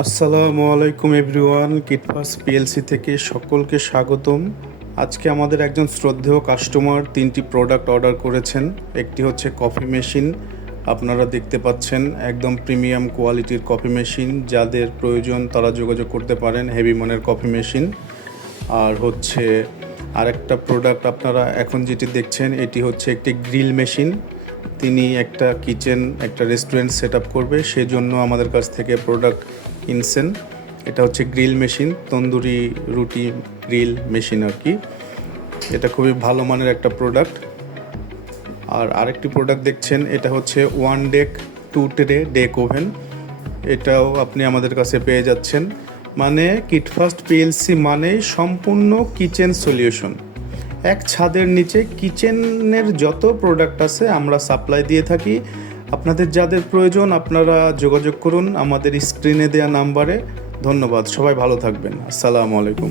আসসালামু আলাইকুম everyone, কিটফাস্ট PLC থেকে সকলকে স্বাগতম। আজকে আমাদের একজন শ্রদ্ধেয় কাস্টমার 3টি প্রোডাক্ট অর্ডার করেছেন। একটি হচ্ছে কফি মেশিন, আপনারা দেখতে পাচ্ছেন একদম প্রিমিয়াম কোয়ালিটির কফি মেশিন। যাদের প্রয়োজন তারা যোগাযোগ করতে পারেন, হেভি মানের কফি মেশিন। আর হচ্ছে আরেকটা প্রোডাক্ট আপনারা এখন যেটি দেখছেন, এটি হচ্ছে একটি গ্রিল মেশিন। তিনি একটা কিচেন, একটা রেস্টুরেন্ট সেট আপ করবে, সেজন্য আমাদের কাছ থেকে প্রোডাক্ট কিনছেন। এটা হচ্ছে গ্রিল মেশিন, তন্দুরি রুটি গ্রিল মেশিন আর কি। এটা খুবই ভালো মানের একটা প্রোডাক্ট। আর আরেকটি প্রোডাক্ট দেখছেন, এটা হচ্ছে one deck 2 tray deck oven. এটাও আপনি আমাদের কাছে পেয়ে যাচ্ছেন। মানে কিটফাস্ট পিএলসি মানে সম্পূর্ণ কিচেন সলিউশন। এক ছাদের নিচে কিচেনের যত প্রোডাক্ট আছে আমরা সাপ্লাই দিয়ে থাকি। আপনাদের যাদের প্রয়োজন আপনারা যোগাযোগ করুন আমাদের স্ক্রিনে দেওয়া নাম্বারে। ধন্যবাদ, সবাই ভালো থাকবেন। আসসালামু আলাইকুম।